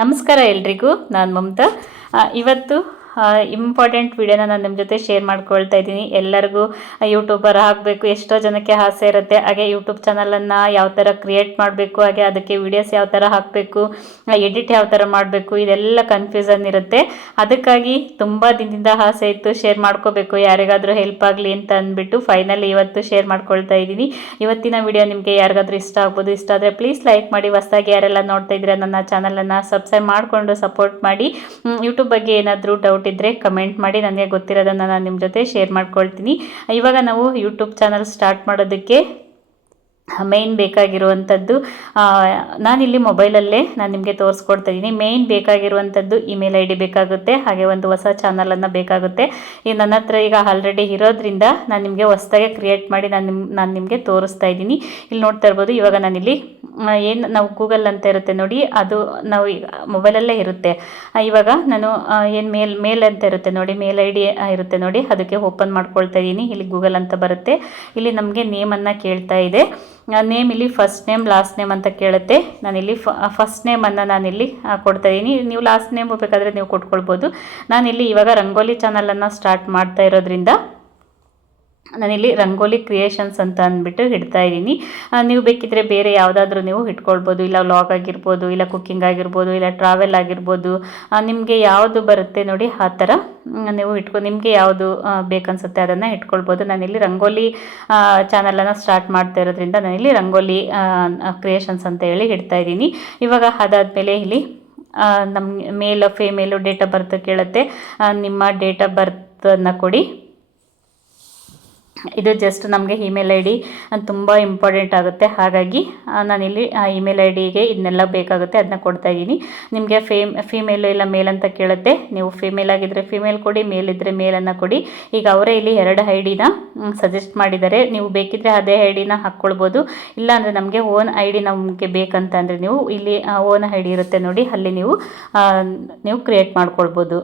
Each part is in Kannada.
ನಮಸ್ಕಾರ ಎಲ್ರಿಗೂ, ನಾನು ಮಮತಾ. ಇವತ್ತು ಇಂಪಾರ್ಟೆಂಟ್ ವಿಡಿಯೋನ ನಾನು ನಿಮ್ಮ ಜೊತೆ ಶೇರ್ ಮಾಡ್ಕೊಳ್ತಾ ಇದ್ದೀನಿ. ಎಲ್ಲರಿಗೂ ಯೂಟ್ಯೂಬರ್ ಆಗಬೇಕು, ಎಷ್ಟೋ ಜನಕ್ಕೆ ಆಸೆ ಇರುತ್ತೆ. ಹಾಗೆ ಯೂಟ್ಯೂಬ್ ಚಾನಲನ್ನು ಯಾವ ಥರ ಕ್ರಿಯೇಟ್ ಮಾಡಬೇಕು, ಹಾಗೆ ಅದಕ್ಕೆ ವಿಡಿಯೋಸ್ ಯಾವ ಥರ ಹಾಕಬೇಕು, ಎಡಿಟ್ ಯಾವ ಥರ ಮಾಡಬೇಕು, ಇದೆಲ್ಲ ಕನ್ಫ್ಯೂಸನ್ ಇರುತ್ತೆ. ಅದಕ್ಕಾಗಿ ತುಂಬ ದಿನದಿಂದ ಆಸೆ ಇತ್ತು, ಶೇರ್ ಮಾಡ್ಕೋಬೇಕು, ಯಾರಿಗಾದರೂ ಹೆಲ್ಪ್ ಆಗಲಿ ಅಂತ ಅಂದ್ಬಿಟ್ಟು ಫೈನಲಿ ಇವತ್ತು ಶೇರ್ ಮಾಡ್ಕೊಳ್ತಾ ಇದ್ದೀನಿ. ಇವತ್ತಿನ ವಿಡಿಯೋ ನಿಮಗೆ ಯಾರಿಗಾದ್ರೂ ಇಷ್ಟ ಆಗ್ಬೋದು. ಇಷ್ಟ ಆದರೆ ಪ್ಲೀಸ್ ಲೈಕ್ ಮಾಡಿ. ಹೊಸದಾಗಿ ಯಾರೆಲ್ಲ ನೋಡ್ತಾ ಇದ್ರೆ ನನ್ನ ಚಾನಲನ್ನು ಸಬ್ಸ್ಕ್ರೈಬ್ ಮಾಡಿಕೊಂಡು ಸಪೋರ್ಟ್ ಮಾಡಿ. ಯೂಟ್ಯೂಬ್ ಬಗ್ಗೆ ಏನಾದರೂ ಡೌಟ್ ಇದ್ದರೆ ಕಮೆಂಟ್ ಮಾಡಿ, ನನಗೆ ಗೊತ್ತಿರೋದನ್ನು ನಾನು ನಿಮ್ಮ ಜೊತೆ ಶೇರ್ ಮಾಡ್ಕೊಳ್ತೀನಿ. ಇವಾಗ ನಾವು ಯೂಟ್ಯೂಬ್ ಚಾನಲ್ ಸ್ಟಾರ್ಟ್ ಮಾಡೋದಕ್ಕೆ ಮೇಯ್ನ್ ಬೇಕಾಗಿರುವಂಥದ್ದು, ನಾನಿಲ್ಲಿ ಮೊಬೈಲಲ್ಲೇ ನಾನು ನಿಮಗೆ ತೋರಿಸ್ಕೊಡ್ತಾ ಇದ್ದೀನಿ. ಮೇಯ್ನ್ ಬೇಕಾಗಿರುವಂಥದ್ದು ಇಮೇಲ್ ಐ ಡಿ ಬೇಕಾಗುತ್ತೆ, ಹಾಗೆ ಒಂದು ಹೊಸ ಚಾನಲನ್ನು ಬೇಕಾಗುತ್ತೆ. ಈಗ ನನ್ನ ಹತ್ರ ಈಗ ಆಲ್ರೆಡಿ ಇರೋದ್ರಿಂದ ನಾನು ನಿಮಗೆ ಹೊಸದಾಗೆ ಕ್ರಿಯೇಟ್ ಮಾಡಿ ನಾನು ನಿಮಗೆ ತೋರಿಸ್ತಾ ಇದ್ದೀನಿ. ಇಲ್ಲಿ ನೋಡ್ತಾ ಇರ್ಬೋದು. ಇವಾಗ ನಾನಿಲ್ಲಿ ಏನು ನಾವು ಗೂಗಲ್ ಅಂತ ಇರುತ್ತೆ ನೋಡಿ, ಅದು ನಾವು ಈಗ ಮೊಬೈಲಲ್ಲೇ ಇರುತ್ತೆ. ಇವಾಗ ನಾನು ಏನು ಮೇಲ್ ಅಂತ ಇರುತ್ತೆ ನೋಡಿ, ಮೇಲ್ ಐ ಡಿ ಇರುತ್ತೆ ನೋಡಿ, ಅದಕ್ಕೆ ಓಪನ್ ಮಾಡ್ಕೊಳ್ತಾ ಇದ್ದೀನಿ. ಇಲ್ಲಿ ಗೂಗಲ್ ಅಂತ ಬರುತ್ತೆ. ಇಲ್ಲಿ ನಮಗೆ ನೇಮನ್ನು ಕೇಳ್ತಾ ಇದೆ. ನೇಮ್ ಇಲ್ಲಿ ಫಸ್ಟ್ ನೇಮ್ ಲಾಸ್ಟ್ ನೇಮ್ ಅಂತ ಕೇಳುತ್ತೆ. ನಾನಿಲ್ಲಿ ಫಸ್ಟ್ ನೇಮನ್ನು ನಾನಿಲ್ಲಿ ಕೊಡ್ತಾ ಇದ್ದೀನಿ. ನೀವು ಲಾಸ್ಟ್ ನೇಮ್ ಬೇಕಾದರೆ ನೀವು ಕೊಟ್ಕೊಳ್ಬೋದು. ನಾನಿಲ್ಲಿ ಇವಾಗ ರಂಗೋಲಿ ಚಾನಲನ್ನು ಸ್ಟಾರ್ಟ್ ಮಾಡ್ತಾ ಇರೋದ್ರಿಂದ ನಾನಿಲ್ಲಿ ರಂಗೋಲಿ ಕ್ರಿಯೇಷನ್ಸ್ ಅಂತ ಅಂದ್ಬಿಟ್ಟು ಇಡ್ತಾ ಇದ್ದೀನಿ. ನೀವು ಬೇಕಿದ್ರೆ ಬೇರೆ ಯಾವುದಾದ್ರೂ ನೀವು ಇಟ್ಕೊಳ್ಬೋದು. ಇಲ್ಲ ವ್ಲಾಗ್ ಆಗಿರ್ಬೋದು, ಇಲ್ಲ ಕುಕ್ಕಿಂಗ್ ಆಗಿರ್ಬೋದು, ಇಲ್ಲ ಟ್ರಾವೆಲ್ ಆಗಿರ್ಬೋದು, ನಿಮಗೆ ಯಾವುದು ಬರುತ್ತೆ ನೋಡಿ ಆ ಥರ ನೀವು ನಿಮಗೆ ಯಾವುದು ಬೇಕನ್ಸುತ್ತೆ ಅದನ್ನು ಇಟ್ಕೊಳ್ಬೋದು. ನಾನಿಲ್ಲಿ ರಂಗೋಲಿ ಚಾನಲನ್ನು ಸ್ಟಾರ್ಟ್ ಮಾಡ್ತಾ ಇರೋದ್ರಿಂದ ನಾನಿಲ್ಲಿ ರಂಗೋಲಿ ಕ್ರಿಯೇಷನ್ಸ್ ಅಂತ ಹೇಳಿ ಇಡ್ತಾ ಇದ್ದೀನಿ. ಇವಾಗ ಅದಾದಮೇಲೆ ಇಲ್ಲಿ ನಮ್ಮ ಮೇಲ್ ಫೇಮೇಲು ಡೇಟ್ ಆಫ್ ಬರ್ತ್ ಕೇಳುತ್ತೆ. ನಿಮ್ಮ ಡೇಟ್ ಆಫ್ ಬರ್ತನ್ನು ಕೊಡಿ. ಇದು ಜಸ್ಟ್ ನಮಗೆ ಇಮೇಲ್ ಐ ಡಿ ತುಂಬ ಇಂಪಾರ್ಟೆಂಟ್ ಆಗುತ್ತೆ. ಹಾಗಾಗಿ ನಾನಿಲ್ಲಿ ಇಮೇಲ್ ಐ ಡಿಗೆ ಇದನ್ನೆಲ್ಲ ಬೇಕಾಗುತ್ತೆ, ಅದನ್ನ ಕೊಡ್ತಾ ಇದ್ದೀನಿ. ನಿಮಗೆ ಫೀಮೇಲು ಇಲ್ಲ ಮೇಲ್ ಅಂತ ಕೇಳುತ್ತೆ. ನೀವು ಫೀಮೇಲ್ ಆಗಿದ್ದರೆ ಫೀಮೇಲ್ ಕೊಡಿ, ಮೇಲ್ ಇದ್ದರೆ ಮೇಲನ್ನು ಕೊಡಿ. ಈಗ ಅವರೇ ಇಲ್ಲಿ 2 ಐ ಡಿನ ಸಜೆಸ್ಟ್ ಮಾಡಿದ್ದಾರೆ. ನೀವು ಬೇಕಿದ್ದರೆ ಅದೇ ಐ ಡಿನ ಹಾಕ್ಕೊಳ್ಬೋದು. ಇಲ್ಲಾಂದರೆ ನಮಗೆ ಓನ್ ಐ ಡಿ ನಮಗೆ ಬೇಕಂತಂದರೆ ನೀವು ಇಲ್ಲಿ ಓನ್ ಐ ಡಿ ಇರುತ್ತೆ ನೋಡಿ, ಅಲ್ಲಿ ನೀವು ಕ್ರಿಯೇಟ್ ಮಾಡ್ಕೊಳ್ಬೋದು.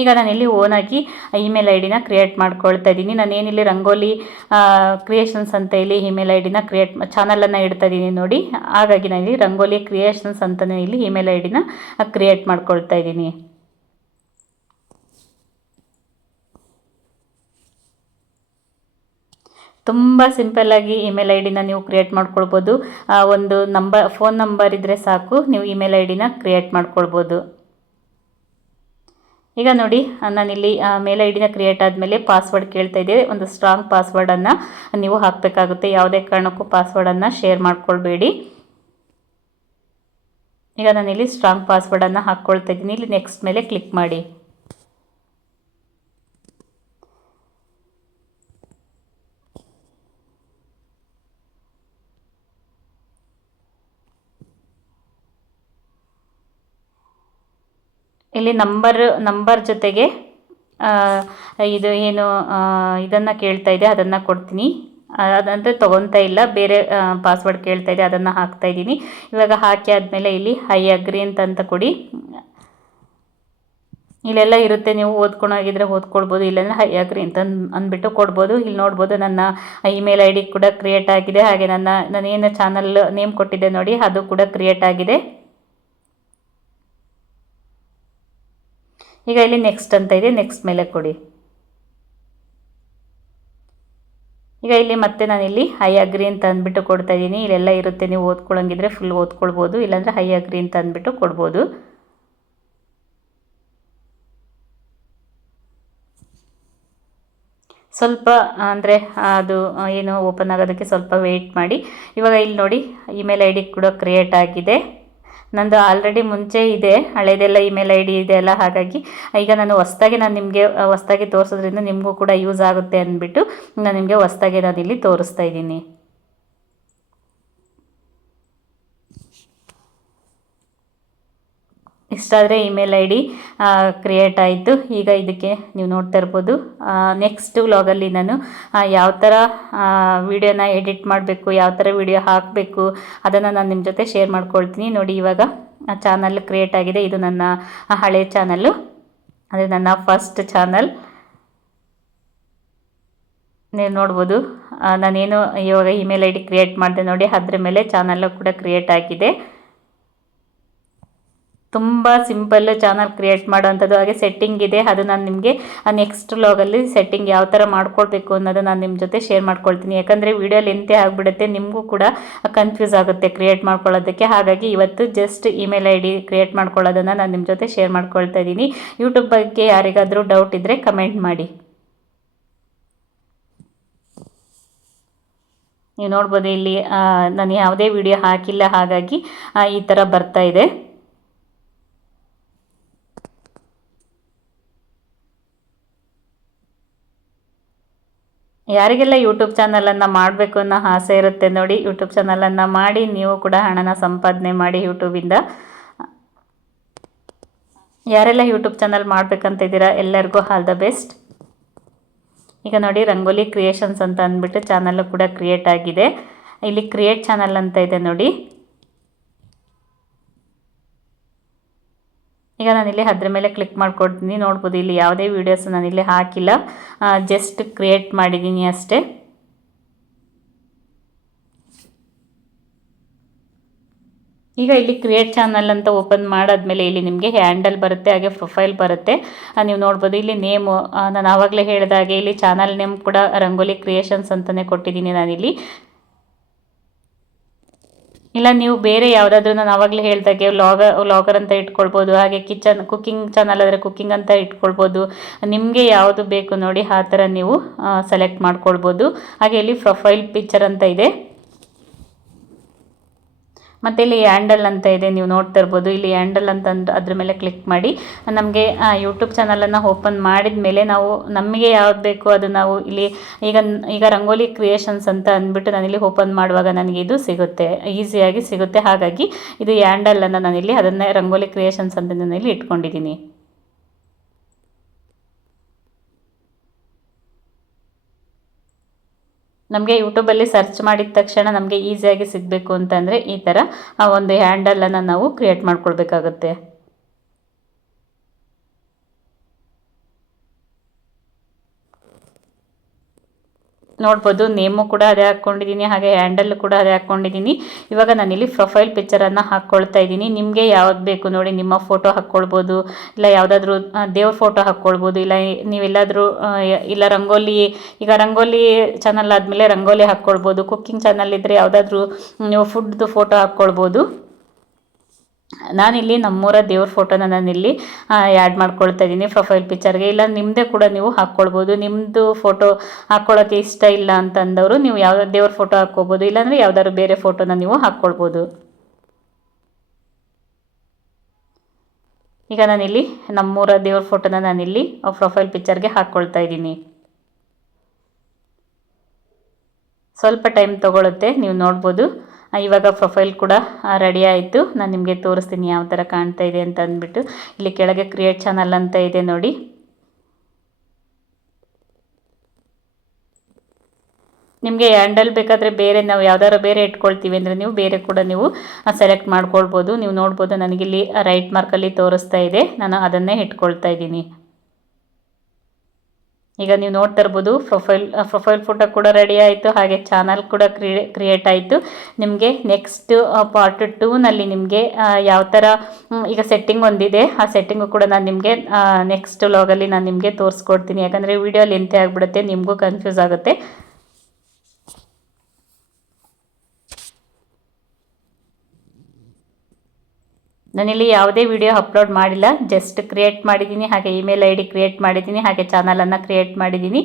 ಈಗ ನಾನಿಲ್ಲಿ ಓನಾಗಿ ಇಮೇಲ್ ಐ ಡಿನ ಕ್ರಿಯೇಟ್ ಮಾಡ್ಕೊಳ್ತಾ ಇದ್ದೀನಿ. ನಾನೇನಿಲ್ಲಿ ರಂಗೋಲಿ ಕ್ರಿಯೇಷನ್ಸ್ ಅಂತ ಇಲ್ಲಿ ಇಮೇಲ್ ಐ ಡಿನ ಚಾನಲನ್ನು ಇಡ್ತಾ ಇದ್ದೀನಿ ನೋಡಿ. ಹಾಗಾಗಿ ನಾನಿಲ್ಲಿ ರಂಗೋಲಿ ಕ್ರಿಯೇಷನ್ಸ್ ಅಂತಲೇ ಇಲ್ಲಿ ಇಮೇಲ್ ಐ ಡಿನ ಕ್ರಿಯೇಟ್ ಮಾಡ್ಕೊಳ್ತಾ ಇದ್ದೀನಿ. ತುಂಬ ಸಿಂಪಲ್ಲಾಗಿ ಇಮೇಲ್ ಐ ಡಿನ ನೀವು ಕ್ರಿಯೇಟ್ ಮಾಡ್ಕೊಳ್ಬೋದು. ಒಂದು ಫೋನ್ ನಂಬರ್ ಇದ್ದರೆ ಸಾಕು, ನೀವು ಇಮೇಲ್ ಐ ಡಿನ ಕ್ರಿಯೇಟ್ ಮಾಡ್ಕೊಳ್ಬೋದು. ಈಗ ನೋಡಿ, ನಾನಿಲ್ಲಿ ಮೇಲ್ ಐ ಡಿನ ಕ್ರಿಯೇಟ್ ಆದಮೇಲೆ ಪಾಸ್ವರ್ಡ್ ಕೇಳ್ತಾ ಇದೆ. ಒಂದು ಸ್ಟ್ರಾಂಗ್ ಪಾಸ್ವರ್ಡನ್ನು ನೀವು ಹಾಕಬೇಕಾಗುತ್ತೆ. ಯಾವುದೇ ಕಾರಣಕ್ಕೂ ಪಾಸ್ವರ್ಡನ್ನು ಶೇರ್ ಮಾಡ್ಕೊಳ್ಬೇಡಿ. ಈಗ ನಾನಿಲ್ಲಿ ಸ್ಟ್ರಾಂಗ್ ಪಾಸ್ವರ್ಡನ್ನು ಹಾಕ್ಕೊಳ್ತಾ ಇದ್ದೀನಿ. ಇಲ್ಲಿ ನೆಕ್ಸ್ಟ್ ಮೇಲೆ ಕ್ಲಿಕ್ ಮಾಡಿ. ಇಲ್ಲಿ ನಂಬರ್ ಜೊತೆಗೆ ಇದು ಏನು ಇದನ್ನು ಕೇಳ್ತಾ ಇದೆ ಅದನ್ನು ಕೊಡ್ತೀನಿ. ಅದಂದರೆ ತೊಗೊತಾ ಇಲ್ಲ, ಬೇರೆ ಪಾಸ್ವರ್ಡ್ ಕೇಳ್ತಾ ಇದೆ, ಅದನ್ನು ಹಾಕ್ತಾ ಇದ್ದೀನಿ. ಇವಾಗ ಹಾಕಿ ಆದಮೇಲೆ ಇಲ್ಲಿ ಐ ಅಗ್ರಿ ಅಂತ ಕೊಡಿ. ಇಲ್ಲೆಲ್ಲ ಇರುತ್ತೆ, ನೀವು ಓದ್ಕೊಂಡೋಗಿದ್ರೆ ಓದ್ಕೊಳ್ಬೋದು, ಇಲ್ಲಾಂದರೆ ಐ ಅಗ್ರಿ ಅಂತ ಅಂದ್ಬಿಟ್ಟು ಕೊಡ್ಬೋದು. ಇಲ್ಲಿ ನೋಡ್ಬೋದು ನನ್ನ ಇಮೇಲ್ ಐ ಡಿ ಕೂಡ ಕ್ರಿಯೇಟ್ ಆಗಿದೆ. ಹಾಗೆ ನಾನೇನು ಚಾನಲ್ ನೇಮ್ ಕೊಟ್ಟಿದ್ದೆ ನೋಡಿ, ಅದು ಕೂಡ ಕ್ರಿಯೇಟ್ ಆಗಿದೆ. ಈಗ ಇಲ್ಲಿ ನೆಕ್ಸ್ಟ್ ಅಂತ ಇದೆ, ನೆಕ್ಸ್ಟ್ ಮೇಲೆ ಕೊಡಿ. ಈಗ ಇಲ್ಲಿ ಮತ್ತೆ ನಾನಿಲ್ಲಿ ಐ ಅಗ್ರಿ ಅಂತ ಅಂದ್ಬಿಟ್ಟು ಕೊಡ್ತಾ ಇದ್ದೀನಿ. ಇಲ್ಲೆಲ್ಲ ಇರುತ್ತೆ, ನೀವು ಓದ್ಕೊಳ್ಳೋಂಗಿದ್ರೆ ಫುಲ್ ಓದ್ಕೊಳ್ಬೋದು, ಇಲ್ಲಾಂದರೆ ಐ ಅಗ್ರಿ ಅಂತ ಅಂದ್ಬಿಟ್ಟು ಕೊಡ್ಬೋದು. ಸ್ವಲ್ಪ ಅಂದರೆ ಅದು ಏನು ಓಪನ್ ಆಗೋದಕ್ಕೆ ಸ್ವಲ್ಪ ವೆಯ್ಟ್ ಮಾಡಿ. ಇವಾಗ ಇಲ್ಲಿ ನೋಡಿ, ಇಮೇಲ್ ಐ ಡಿ ಕೂಡ ಕ್ರಿಯೇಟ್ ಆಗಿದೆ. ನಂದು ಆಲ್ರೆಡಿ ಮುಂಚೆ ಇದೆ, ಹಳೇದೆಲ್ಲ ಇಮೇಲ್ ಐ ಡಿ ಇದೆ ಅಲ್ಲ. ಹಾಗಾಗಿ ಈಗ ನಾನು ನಿಮಗೆ ಹೊಸ್ದಾಗಿ ತೋರಿಸೋದ್ರಿಂದ ನಿಮಗೂ ಕೂಡ ಯೂಸ್ ಆಗುತ್ತೆ ಅಂದ್ಬಿಟ್ಟು ನಾನು ನಿಮಗೆ ಹೊಸ್ದಾಗಿ ನಾನಿಲ್ಲಿ ತೋರಿಸ್ತಾ ಇದ್ದೀನಿ. ಇಷ್ಟಾದರೆ ಇಮೇಲ್ ಐ ಡಿ ಕ್ರಿಯೇಟ್ ಆಯಿತು. ಈಗ ಇದಕ್ಕೆ ನೀವು ನೋಡ್ತಾ ಇರ್ಬೋದು, ನೆಕ್ಸ್ಟ್ ವ್ಲಾಗಲ್ಲಿ ನಾನು ಯಾವ ಥರ ವಿಡಿಯೋನ ಎಡಿಟ್ ಮಾಡಬೇಕು, ಯಾವ ಥರ ವಿಡಿಯೋ ಹಾಕಬೇಕು ಅದನ್ನು ನಾನು ನಿಮ್ಮ ಜೊತೆ ಶೇರ್ ಮಾಡ್ಕೊಳ್ತೀನಿ. ನೋಡಿ, ಇವಾಗ ಚಾನಲ್ ಕ್ರಿಯೇಟ್ ಆಗಿದೆ. ಇದು ನನ್ನ ಹಳೆ ಚಾನಲ್ಲು, ಅಂದರೆ ನನ್ನ ಫಸ್ಟ್ ಚಾನಲ್. ನೀವು ನೋಡ್ಬೋದು, ನಾನೇನು ಇವಾಗ ಇಮೇಲ್ ಐ ಡಿ ಕ್ರಿಯೇಟ್ ಮಾಡಿದೆ ನೋಡಿ, ಅದ್ರ ಮೇಲೆ ಚಾನಲ್ಲು ಕೂಡ ಕ್ರಿಯೇಟ್ ಆಗಿದೆ. ತುಂಬ ಸಿಂಪಲ್ ಚಾನಲ್ ಕ್ರಿಯೇಟ್ ಮಾಡೋವಂಥದ್ದು. ಹಾಗೆ ಸೆಟ್ಟಿಂಗ್ ಇದೆ, ಅದು ನಾನು ನಿಮಗೆ ನೆಕ್ಸ್ಟ್ ವ್ಲಾಗಲ್ಲಿ ಸೆಟ್ಟಿಂಗ್ ಯಾವ ಥರ ಮಾಡ್ಕೊಳ್ಬೇಕು ಅನ್ನೋದು ನಾನು ನಿಮ್ಮ ಜೊತೆ ಶೇರ್ ಮಾಡ್ಕೊಳ್ತೀನಿ. ಯಾಕಂದರೆ ವಿಡಿಯೋ ಲೆಂತೆ ಆಗಿಬಿಡುತ್ತೆ, ನಿಮಗೂ ಕೂಡ ಕನ್ಫ್ಯೂಸ್ ಆಗುತ್ತೆ ಕ್ರಿಯೇಟ್ ಮಾಡ್ಕೊಳ್ಳೋದಕ್ಕೆ. ಹಾಗಾಗಿ ಇವತ್ತು ಜಸ್ಟ್ ಇಮೇಲ್ ಐ ಡಿ ಕ್ರಿಯೇಟ್ ಮಾಡ್ಕೊಳ್ಳೋದನ್ನು ನಾನು ನಿಮ್ಮ ಜೊತೆ ಶೇರ್ ಮಾಡ್ಕೊಳ್ತಾ ಇದ್ದೀನಿ. ಯೂಟ್ಯೂಬ್ ಬಗ್ಗೆ ಯಾರಿಗಾದರೂ ಡೌಟ್ ಇದ್ದರೆ ಕಮೆಂಟ್ ಮಾಡಿ. ನೀವು ನೋಡ್ಬೋದು ಇಲ್ಲಿ ನಾನು ಯಾವುದೇ ವಿಡಿಯೋ ಹಾಕಿಲ್ಲ, ಹಾಗಾಗಿ ಈ ಥರ ಬರ್ತಾ ಇದೆ. ಯಾರಿಗೆಲ್ಲ ಯೂಟ್ಯೂಬ್ ಚಾನಲನ್ನು ಮಾಡಬೇಕು ಅನ್ನೋ ಆಸೆ ಇರುತ್ತೆ ನೋಡಿ, ಯೂಟ್ಯೂಬ್ ಚಾನಲನ್ನು ಮಾಡಿ ನೀವು ಕೂಡ ಹಣನ ಸಂಪಾದನೆ ಮಾಡಿ ಯೂಟ್ಯೂಬಿಂದ. ಯಾರೆಲ್ಲ ಯೂಟ್ಯೂಬ್ ಚಾನಲ್ ಮಾಡಬೇಕಂತ ಇದ್ದೀರಾ ಎಲ್ಲರಿಗೂ ಆಲ್ ದ ಬೆಸ್ಟ್. ಈಗ ನೋಡಿ ರಂಗೋಲಿ ಕ್ರಿಯೇಷನ್ಸ್ ಅಂತ ಅಂದ್ಬಿಟ್ಟು ಚಾನಲ್ಲು ಕೂಡ ಕ್ರಿಯೇಟ್ ಆಗಿದೆ. ಇಲ್ಲಿ ಕ್ರಿಯೇಟ್ ಚಾನಲ್ ಅಂತ ಇದೆ ನೋಡಿ. ಈಗ ನಾನಿಲ್ಲಿ ಅದ್ರ ಮೇಲೆ ಕ್ಲಿಕ್ ಮಾಡ್ಕೊಡ್ತೀನಿ. ನೋಡ್ಬೋದು ಇಲ್ಲಿ ಯಾವುದೇ ವೀಡಿಯೋಸ್ ನಾನಿಲ್ಲಿ ಹಾಕಿಲ್ಲ, ಜಸ್ಟ್ ಕ್ರಿಯೇಟ್ ಮಾಡಿದ್ದೀನಿ ಅಷ್ಟೇ. ಈಗ ಇಲ್ಲಿ ಕ್ರಿಯೇಟ್ ಚಾನಲ್ ಅಂತ ಓಪನ್ ಮಾಡಾದ್ಮೇಲೆ ಇಲ್ಲಿ ನಿಮಗೆ ಹ್ಯಾಂಡಲ್ ಬರುತ್ತೆ, ಹಾಗೆ ಪ್ರೊಫೈಲ್ ಬರುತ್ತೆ. ನೀವು ನೋಡ್ಬೋದು ಇಲ್ಲಿ ನೇಮು ನಾನು ಆವಾಗಲೇ ಹೇಳಿದಾಗೆ ಇಲ್ಲಿ ಚಾನಲ್ ನೇಮ್ ಕೂಡ ರಂಗೋಲಿ ಕ್ರಿಯೇಷನ್ಸ್ ಅಂತಲೇ ಕೊಟ್ಟಿದ್ದೀನಿ ನಾನಿಲ್ಲಿ. ಇಲ್ಲ ನೀವು ಬೇರೆ ಯಾವುದಾದ್ರೂ ನಾನು ಆವಾಗಲೇ ಹೇಳಿದಾಗೆ ವ್ಲಾಗರ್ ಅಂತ ಇಟ್ಕೊಳ್ಬೋದು, ಹಾಗೆ ಕುಕ್ಕಿಂಗ್ ಚಾನಲ್ ಆದರೆ ಕುಕ್ಕಿಂಗ್ ಅಂತ ಇಟ್ಕೊಳ್ಬೋದು. ನಿಮಗೆ ಯಾವುದು ಬೇಕು ನೋಡಿ ಆ ಥರ ನೀವು ಸೆಲೆಕ್ಟ್ ಮಾಡ್ಕೊಳ್ಬೋದು. ಹಾಗೆ ಇಲ್ಲಿ ಪ್ರೊಫೈಲ್ ಪಿಕ್ಚರ್ ಅಂತ ಇದೆ, ಮತ್ತು ಇಲ್ಲಿ ಹ್ಯಾಂಡಲ್ ಅಂತ ಇದೆ, ನೀವು ನೋಡ್ತಾ ಇರ್ಬೋದು. ಇಲ್ಲಿ ಹ್ಯಾಂಡಲ್ ಅಂತಂದು ಅದ್ರ ಮೇಲೆ ಕ್ಲಿಕ್ ಮಾಡಿ ನಮಗೆ ಯೂಟ್ಯೂಬ್ ಚಾನಲನ್ನು ಓಪನ್ ಮಾಡಿದ ಮೇಲೆ ನಾವು ನಮಗೆ ಯಾವ್ದು ಬೇಕು ಅದು ನಾವು ಇಲ್ಲಿ ಈಗ ರಂಗೋಲಿ ಕ್ರಿಯೇಷನ್ಸ್ ಅಂತ ಅಂದ್ಬಿಟ್ಟು ನಾನಿಲ್ಲಿ ಓಪನ್ ಮಾಡುವಾಗ ನನಗೆ ಇದು ಸಿಗುತ್ತೆ, ಈಸಿಯಾಗಿ ಸಿಗುತ್ತೆ. ಹಾಗಾಗಿ ಇದು ಹ್ಯಾಂಡಲನ್ನು ನಾನಿಲ್ಲಿ ಅದನ್ನೇ ರಂಗೋಲಿ ಕ್ರಿಯೇಷನ್ಸ್ ಅಂತ ನಾನಿಲ್ಲಿ ಇಟ್ಕೊಂಡಿದ್ದೀನಿ. ನಮಗೆ ಯೂಟ್ಯೂಬಲ್ಲಿ ಸರ್ಚ್ ಮಾಡಿದ ತಕ್ಷಣ ನಮಗೆ ಈಸಿಯಾಗಿ ಸಿಗಬೇಕು ಅಂತಂದರೆ ಈ ಥರ ಒಂದು ಹ್ಯಾಂಡಲನ್ನು ನಾವು ಕ್ರಿಯೇಟ್ ಮಾಡ್ಕೊಳ್ಬೇಕಾಗುತ್ತೆ. ನೋಡ್ಬೋದು ನೇಮು ಕೂಡ ಅದೇ ಹಾಕ್ಕೊಂಡಿದ್ದೀನಿ, ಹಾಗೆ ಹ್ಯಾಂಡಲ್ ಕೂಡ ಅದೇ ಹಾಕ್ಕೊಂಡಿದ್ದೀನಿ. ಇವಾಗ ನಾನಿಲ್ಲಿ ಪ್ರೊಫೈಲ್ ಪಿಕ್ಚರನ್ನು ಹಾಕ್ಕೊಳ್ತಾ ಇದ್ದೀನಿ. ನಿಮಗೆ ಯಾವ್ದು ಬೇಕು ನೋಡಿ, ನಿಮ್ಮ ಫೋಟೋ ಹಾಕ್ಕೊಳ್ಬೋದು, ಇಲ್ಲ ಯಾವುದಾದ್ರೂ ದೇವ್ರ ಫೋಟೋ ಹಾಕ್ಕೊಳ್ಬೋದು, ಇಲ್ಲ ನೀವೆಲ್ಲಾದರೂ ಇಲ್ಲ ಈಗ ರಂಗೋಲಿ ಚಾನಲ್ ಆದಮೇಲೆ ರಂಗೋಲಿ ಹಾಕ್ಕೊಳ್ಬೋದು. ಕುಕ್ಕಿಂಗ್ ಚಾನಲ್ ಇದ್ದರೆ ಯಾವುದಾದ್ರೂ ನೀವು ಫುಡ್ದು ಫೋಟೋ ಹಾಕ್ಕೊಳ್ಬೋದು. ನಾನಿಲ್ಲಿ ನಮ್ಮೂರ ದೇವ್ರ ಫೋಟೋನ ನಾನಿಲ್ಲಿ ಆ್ಯಡ್ ಮಾಡ್ಕೊಳ್ತಾ ಇದ್ದೀನಿ ಪ್ರೊಫೈಲ್ ಪಿಕ್ಚರ್ಗೆ. ಇಲ್ಲ ನಿಮ್ಮದೇ ಕೂಡ ನೀವು ಹಾಕ್ಕೊಳ್ಬೋದು. ನಿಮ್ಮದು ಫೋಟೋ ಹಾಕ್ಕೊಳ್ಳೋಕ್ಕೆ ಇಷ್ಟ ಇಲ್ಲ ಅಂತಂದವರು ನೀವು ಯಾವ ದೇವ್ರ ಫೋಟೋ ಹಾಕ್ಕೋಬೋದು, ಇಲ್ಲಾಂದರೆ ಯಾವುದಾದ್ರು ಬೇರೆ ಫೋಟೋನ ನೀವು ಹಾಕ್ಕೊಳ್ಬೋದು. ಈಗ ನಾನಿಲ್ಲಿ ನಮ್ಮೂರ ದೇವ್ರ ಫೋಟೋನ ನಾನಿಲ್ಲಿ ಪ್ರೊಫೈಲ್ ಪಿಕ್ಚರ್ಗೆ ಹಾಕ್ಕೊಳ್ತಾ ಇದ್ದೀನಿ. ಸ್ವಲ್ಪ ಟೈಮ್ ತೊಗೊಳುತ್ತೆ, ನೀವು ನೋಡ್ಬೋದು. ಇವಾಗ ಪ್ರೊಫೈಲ್ ಕೂಡ ರೆಡಿ ಆಯಿತು. ನಾನು ನಿಮಗೆ ತೋರಿಸ್ತೀನಿ ಯಾವ ಥರ ಕಾಣ್ತಾ ಇದೆ ಅಂತ ಅಂದ್ಬಿಟ್ಟು. ಇಲ್ಲಿ ಕೆಳಗೆ ಕ್ರಿಯೇಟ್ ಚಾನಲ್ ಅಂತ ಇದೆ ನೋಡಿ. ನಿಮಗೆ ಹ್ಯಾಂಡಲ್ ಬೇಕಾದರೆ ಬೇರೆ ನಾವು ಯಾವ್ದಾದ್ರು ಬೇರೆ ಇಟ್ಕೊಳ್ತೀವಿ ಅಂದರೆ ನೀವು ಬೇರೆ ಕೂಡ ನೀವು ಸೆಲೆಕ್ಟ್ ಮಾಡ್ಕೊಳ್ಬೋದು. ನೀವು ನೋಡ್ಬೋದು ನನಗಿಲ್ಲಿ ರೈಟ್ ಮಾರ್ಕಲ್ಲಿ ತೋರಿಸ್ತಾ ಇದೆ, ನಾನು ಅದನ್ನೇ ಇಟ್ಕೊಳ್ತಾ ಇದ್ದೀನಿ. ಈಗ ನೀವು ನೋಡ್ತಾ ಇರ್ಬೋದು ಪ್ರೊಫೈಲ್ ಫೋಟೋ ಕೂಡ ರೆಡಿ ಆಯಿತು, ಹಾಗೆ ಚಾನಲ್ ಕೂಡ ಕ್ರಿಯೇಟ್ ಆಯಿತು. ನಿಮಗೆ ನೆಕ್ಸ್ಟ್ ಪಾರ್ಟ್ 2ನಲ್ಲಿ ನಿಮಗೆ ಯಾವ ಥರ ಈಗ ಸೆಟ್ಟಿಂಗ್ ಒಂದಿದೆ, ಆ ಸೆಟ್ಟಿಂಗು ಕೂಡ ನಾನು ನಿಮಗೆ ನೆಕ್ಸ್ಟ್ ವ್ಲಾಗಲ್ಲಿ ನಾನು ನಿಮಗೆ ತೋರಿಸ್ಕೊಡ್ತೀನಿ. ಯಾಕಂದರೆ ವಿಡಿಯೋ ಲೆಂತೆ ಆಗಿಬಿಡುತ್ತೆ, ನಿಮಗೂ ಕನ್ಫ್ಯೂಸ್ ಆಗುತ್ತೆ. ನಾನಿಲ್ಲಿ ಯಾವುದೇ ವಿಡಿಯೋ ಅಪ್ಲೋಡ್ ಮಾಡಿಲ್ಲ, ಜಸ್ಟ್ ಕ್ರಿಯೇಟ್ ಮಾಡಿದ್ದೀನಿ, ಹಾಗೆ ಇಮೇಲ್ ಐ ಡಿ ಕ್ರಿಯೇಟ್ ಮಾಡಿದ್ದೀನಿ, ಹಾಗೆ ಚಾನಲನ್ನು ಕ್ರಿಯೇಟ್ ಮಾಡಿದ್ದೀನಿ.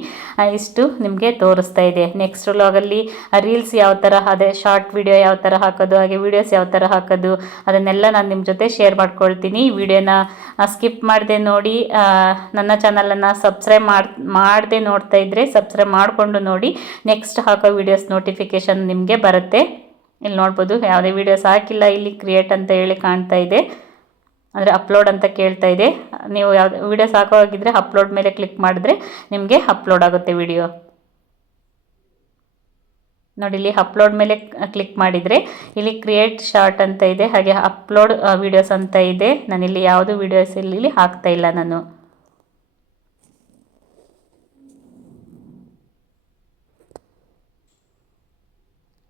ಇಷ್ಟು ನಿಮಗೆ ತೋರಿಸ್ತಾ ಇದೆ. ನೆಕ್ಸ್ಟ್ ವ್ಲಾಗಲ್ಲಿ ರೀಲ್ಸ್ ಯಾವ ಥರ, ಅದೇ ಶಾರ್ಟ್ ವಿಡಿಯೋ ಯಾವ ಥರ ಹಾಕೋದು, ಹಾಗೆ ವೀಡಿಯೋಸ್ ಯಾವ ಥರ ಹಾಕೋದು ಅದನ್ನೆಲ್ಲ ನಾನು ನಿಮ್ಮ ಜೊತೆ ಶೇರ್ ಮಾಡ್ಕೊಳ್ತೀನಿ. ವಿಡಿಯೋನ ಸ್ಕಿಪ್ ಮಾಡದೆ ನೋಡಿ. ನನ್ನ ಚಾನಲನ್ನು ಸಬ್ಸ್ಕ್ರೈಬ್ ಮಾಡದೆ ನೋಡ್ತಾ ಇದ್ದರೆ ಸಬ್ಸ್ಕ್ರೈಬ್ ಮಾಡಿಕೊಂಡು ನೋಡಿ. ನೆಕ್ಸ್ಟ್ ಹಾಕೋ ವೀಡಿಯೋಸ್ ನೋಟಿಫಿಕೇಷನ್ ನಿಮಗೆ ಬರುತ್ತೆ. ಇಲ್ಲಿ ನೋಡ್ಬೋದು ಯಾವುದೇ ವೀಡಿಯೋಸ್ ಹಾಕಿಲ್ಲ, ಇಲ್ಲಿ ಕ್ರಿಯೇಟ್ ಅಂತ ಹೇಳಿ ಕಾಣ್ತಾ ಇದೆ, ಅಂದರೆ ಅಪ್ಲೋಡ್ ಅಂತ ಕೇಳ್ತಾ ಇದೆ. ನೀವು ಯಾವ್ದು ವೀಡಿಯೋಸ್ ಹಾಕೋವಾಗಿದ್ದರೆ ಅಪ್ಲೋಡ್ ಮೇಲೆ ಕ್ಲಿಕ್ ಮಾಡಿದ್ರೆ ನಿಮಗೆ ಅಪ್ಲೋಡ್ ಆಗುತ್ತೆ ವಿಡಿಯೋ ನೋಡಿ. ಇಲ್ಲಿ ಅಪ್ಲೋಡ್ ಮೇಲೆ ಕ್ಲಿಕ್ ಮಾಡಿದರೆ ಇಲ್ಲಿ ಕ್ರಿಯೇಟ್ ಶಾರ್ಟ್ ಅಂತ ಇದೆ, ಹಾಗೆ ಅಪ್ಲೋಡ್ ವೀಡಿಯೋಸ್ ಅಂತ ಇದೆ. ನಾನಿಲ್ಲಿ ಯಾವುದು ವೀಡಿಯೋಸ್ ಇಲ್ಲಿ ಹಾಕ್ತಾ ಇಲ್ಲ ನಾನು.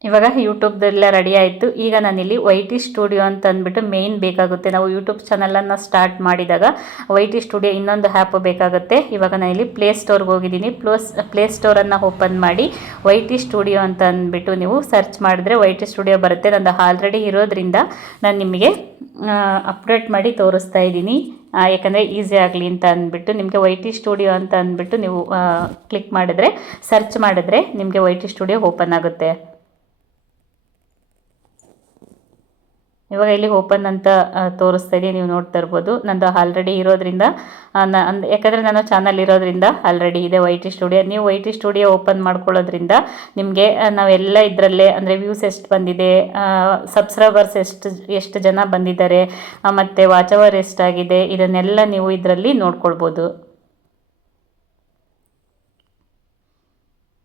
ಇವಾಗ ಯೂಟ್ಯೂಬ್ದೆಲ್ಲ ರೆಡಿ ಆಯಿತು. ಈಗ ನಾನಿಲ್ಲಿ YT ಸ್ಟುಡಿಯೋ ಅಂತ ಅಂದ್ಬಿಟ್ಟು ಮೇಯ್ನ್ ಬೇಕಾಗುತ್ತೆ. ನಾವು ಯೂಟ್ಯೂಬ್ ಚಾನಲನ್ನು ಸ್ಟಾರ್ಟ್ ಮಾಡಿದಾಗ YT ಸ್ಟುಡಿಯೋ ಇನ್ನೊಂದು ಆ್ಯಪ್ ಬೇಕಾಗುತ್ತೆ. ಇವಾಗ ನಾನಿಲ್ಲಿ ಪ್ಲೇಸ್ಟೋರ್ಗೆ ಹೋಗಿದ್ದೀನಿ. ಪ್ಲೇಸ್ಟೋರನ್ನು ಓಪನ್ ಮಾಡಿ YT ಸ್ಟುಡಿಯೋ ಅಂತ ಅಂದ್ಬಿಟ್ಟು ನೀವು ಸರ್ಚ್ ಮಾಡಿದ್ರೆ YT ಸ್ಟುಡಿಯೋ ಬರುತ್ತೆ. ನಂದು ಆಲ್ರೆಡಿ ಇರೋದ್ರಿಂದ ನಾನು ನಿಮಗೆ ಅಪ್ಡೇಟ್ ಮಾಡಿ ತೋರಿಸ್ತಾ ಇದ್ದೀನಿ, ಯಾಕಂದರೆ ಈಸಿ ಆಗಲಿ ಅಂತ ಅಂದ್ಬಿಟ್ಟು. ನಿಮಗೆ YT ಸ್ಟುಡಿಯೋ ಅಂತ ಅಂದ್ಬಿಟ್ಟು ನೀವು ಕ್ಲಿಕ್ ಮಾಡಿದ್ರೆ, ಸರ್ಚ್ ಮಾಡಿದ್ರೆ ನಿಮಗೆ YT ಸ್ಟುಡಿಯೋ ಓಪನ್ ಆಗುತ್ತೆ. ಇವಾಗ ಇಲ್ಲಿ ಓಪನ್ ಅಂತ ತೋರಿಸ್ತಾ ಇದೆಯಾ, ನೀವು ನೋಡ್ತಾ ಇರ್ಬೋದು. ನಂದು ಆಲ್ರೆಡಿ ಇರೋದ್ರಿಂದ ಯಾಕಂದರೆ ನಾನು ಚಾನಲ್ ಇರೋದ್ರಿಂದ ಆಲ್ರೆಡಿ ಇದೆ YT ಸ್ಟುಡಿಯೋ. ನೀವು YT ಸ್ಟುಡಿಯೋ ಓಪನ್ ಮಾಡ್ಕೊಳ್ಳೋದ್ರಿಂದ ನಿಮಗೆ ನಾವೆಲ್ಲ ಇದರಲ್ಲೇ ಅಂದರೆ ವ್ಯೂಸ್ ಎಷ್ಟು ಬಂದಿದೆ, ಸಬ್ಸ್ಕ್ರೈಬರ್ಸ್ ಎಷ್ಟು ಜನ ಬಂದಿದ್ದಾರೆ, ಮತ್ತು ವಾಚ್ ಅವರ್ ಎಷ್ಟಾಗಿದೆ, ಇದನ್ನೆಲ್ಲ ನೀವು ಇದರಲ್ಲಿ ನೋಡ್ಕೊಳ್ಬೋದು.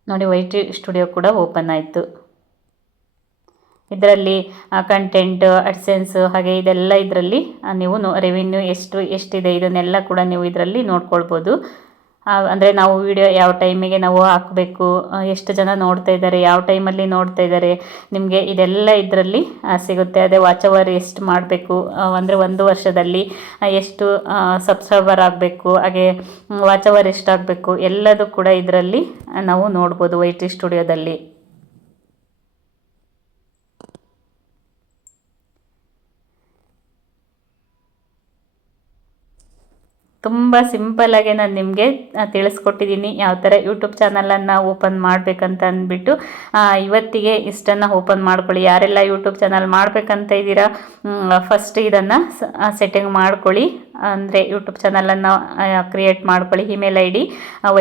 ನೋಡಿ YT ಸ್ಟುಡಿಯೋ ಕೂಡ ಓಪನ್ ಆಯಿತು. ಇದರಲ್ಲಿ ಕಂಟೆಂಟ್, ಅಡ್ಸೆನ್ಸ್ ಹಾಗೆ ಇದೆಲ್ಲ ಇದರಲ್ಲಿ ನೀವು ರೆವಿನ್ಯೂ ಎಷ್ಟಿದೆ ಇದನ್ನೆಲ್ಲ ಕೂಡ ನೀವು ಇದರಲ್ಲಿ ನೋಡ್ಕೊಳ್ಬೋದು. ಅಂದರೆ ನಾವು ವಿಡಿಯೋ ಯಾವ ಟೈಮಿಗೆ ನಾವು ಹಾಕಬೇಕು, ಎಷ್ಟು ಜನ ನೋಡ್ತಾ ಇದ್ದಾರೆ, ಯಾವ ಟೈಮಲ್ಲಿ ನೋಡ್ತಾ ಇದ್ದಾರೆ, ನಿಮಗೆ ಇದೆಲ್ಲ ಇದರಲ್ಲಿ ಸಿಗುತ್ತೆ. ಅದೇ ವಾಚ್ ಅವರ್ ಎಷ್ಟು ಮಾಡಬೇಕು, ಅಂದರೆ 1 ವರ್ಷದಲ್ಲಿ ಎಷ್ಟು ಸಬ್ಸ್ಕ್ರೈಬರ್ ಆಗಬೇಕು, ಹಾಗೆ ವಾಚ್ ಅವರ್ ಎಷ್ಟಾಗಬೇಕು, ಎಲ್ಲದೂ ಕೂಡ ಇದರಲ್ಲಿ ನಾವು ನೋಡ್ಬೋದು YT ಸ್ಟುಡಿಯೋದಲ್ಲಿ. ತುಂಬ ಸಿಂಪಲ್ಲಾಗೆ ನಾನು ನಿಮಗೆ ತಿಳಿಸ್ಕೊಟ್ಟಿದ್ದೀನಿ ಯಾವ ಥರ ಯೂಟ್ಯೂಬ್ ಚಾನಲನ್ನು ಓಪನ್ ಮಾಡಬೇಕಂತ ಅಂದ್ಬಿಟ್ಟು. ಇವತ್ತಿಗೆ ಇಷ್ಟನ್ನು ಓಪನ್ ಮಾಡ್ಕೊಳ್ಳಿ. ಯಾರೆಲ್ಲ ಯೂಟ್ಯೂಬ್ ಚಾನಲ್ ಮಾಡಬೇಕಂತ ಇದ್ದೀರಾ, ಫಸ್ಟ್ ಇದನ್ನು ಸೆಟ್ಟಿಂಗ್ ಮಾಡ್ಕೊಳ್ಳಿ. ಅಂದರೆ ಯೂಟ್ಯೂಬ್ ಚಾನಲನ್ನು ಕ್ರಿಯೇಟ್ ಮಾಡ್ಕೊಳ್ಳಿ. Email ID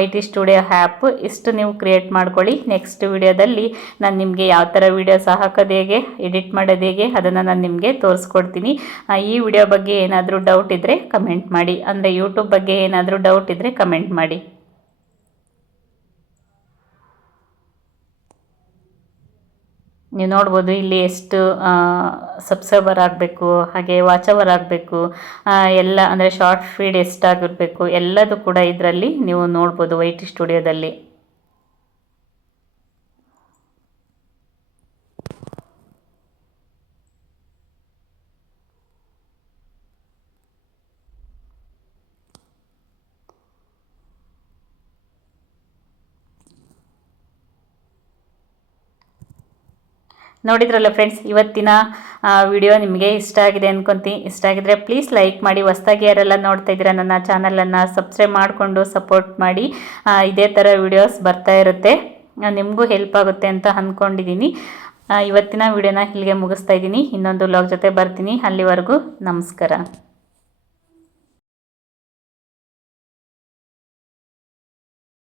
YT studio app ಇಷ್ಟು ನೀವು ಕ್ರಿಯೇಟ್ ಮಾಡ್ಕೊಳ್ಳಿ. ನೆಕ್ಸ್ಟ್ ವಿಡಿಯೋದಲ್ಲಿ ನಾನು ನಿಮಗೆ ಯಾವ ಥರ ವೀಡಿಯೋಸ್ ಹಾಕೋದು ಹೇಗೆ, ಎಡಿಟ್ ಮಾಡೋದು ಹೇಗೆ ಅದನ್ನು ನಾನು ನಿಮಗೆ ತೋರಿಸ್ಕೊಡ್ತೀನಿ. ಈ ವಿಡಿಯೋ ಬಗ್ಗೆ ಏನಾದರೂ ಡೌಟ್ ಇದ್ದರೆ ಕಮೆಂಟ್ ಮಾಡಿ. ಅಂದರೆ ಯೂಟ್ಯೂಬ್ ಬಗ್ಗೆ ಏನಾದರೂ ಡೌಟ್ ಇದ್ದರೆ ಕಮೆಂಟ್ ಮಾಡಿ. ನೀವು ನೋಡ್ಬೋದು ಇಲ್ಲಿ ಎಷ್ಟು ಸಬ್ಸ್ಕ್ರೈಬರ್ ಆಗಬೇಕು, ಹಾಗೆ ವಾಚ್ ಅವರ್ ಆಗಬೇಕು, ಎಲ್ಲ ಅಂದರೆ ಶಾರ್ಟ್ ಫೀಡ್ ಎಷ್ಟಾಗಿರಬೇಕು ಎಲ್ಲದೂ ಕೂಡ ಇದರಲ್ಲಿ ನೀವು ನೋಡ್ಬೋದು YT ಸ್ಟುಡಿಯೋದಲ್ಲಿ. ನೋಡಿದ್ರಲ್ಲ ಫ್ರೆಂಡ್ಸ್, ಇವತ್ತಿನ ವಿಡಿಯೋ ನಿಮಗೆ ಇಷ್ಟ ಆಗಿದೆ ಅಂದ್ಕೊತೀನಿ. ಇಷ್ಟ ಆಗಿದ್ರೆ ಪ್ಲೀಸ್ ಲೈಕ್ ಮಾಡಿ. ಹೊಸ್ದಾಗಿ ಯಾರೆಲ್ಲ ನೋಡ್ತಾ ಇದ್ದೀರಾ ನನ್ನ ಚಾನಲನ್ನು ಸಬ್ಸ್ಕ್ರೈಬ್ ಮಾಡಿಕೊಂಡು ಸಪೋರ್ಟ್ ಮಾಡಿ. ಇದೇ ಥರ ವಿಡಿಯೋಸ್ ಬರ್ತಾ ಇರುತ್ತೆ, ನಿಮಗೂ ಹೆಲ್ಪ್ ಆಗುತ್ತೆ ಅಂತ ಅಂದ್ಕೊಂಡಿದ್ದೀನಿ. ಇವತ್ತಿನ ವಿಡಿಯೋನ ಇಲ್ಲಿಗೆ ಮುಗಿಸ್ತಾ ಇದ್ದೀನಿ. ಇನ್ನೊಂದು ವ್ಲಾಗ್ ಜೊತೆ ಬರ್ತೀನಿ. ಅಲ್ಲಿವರೆಗೂ ನಮಸ್ಕಾರ.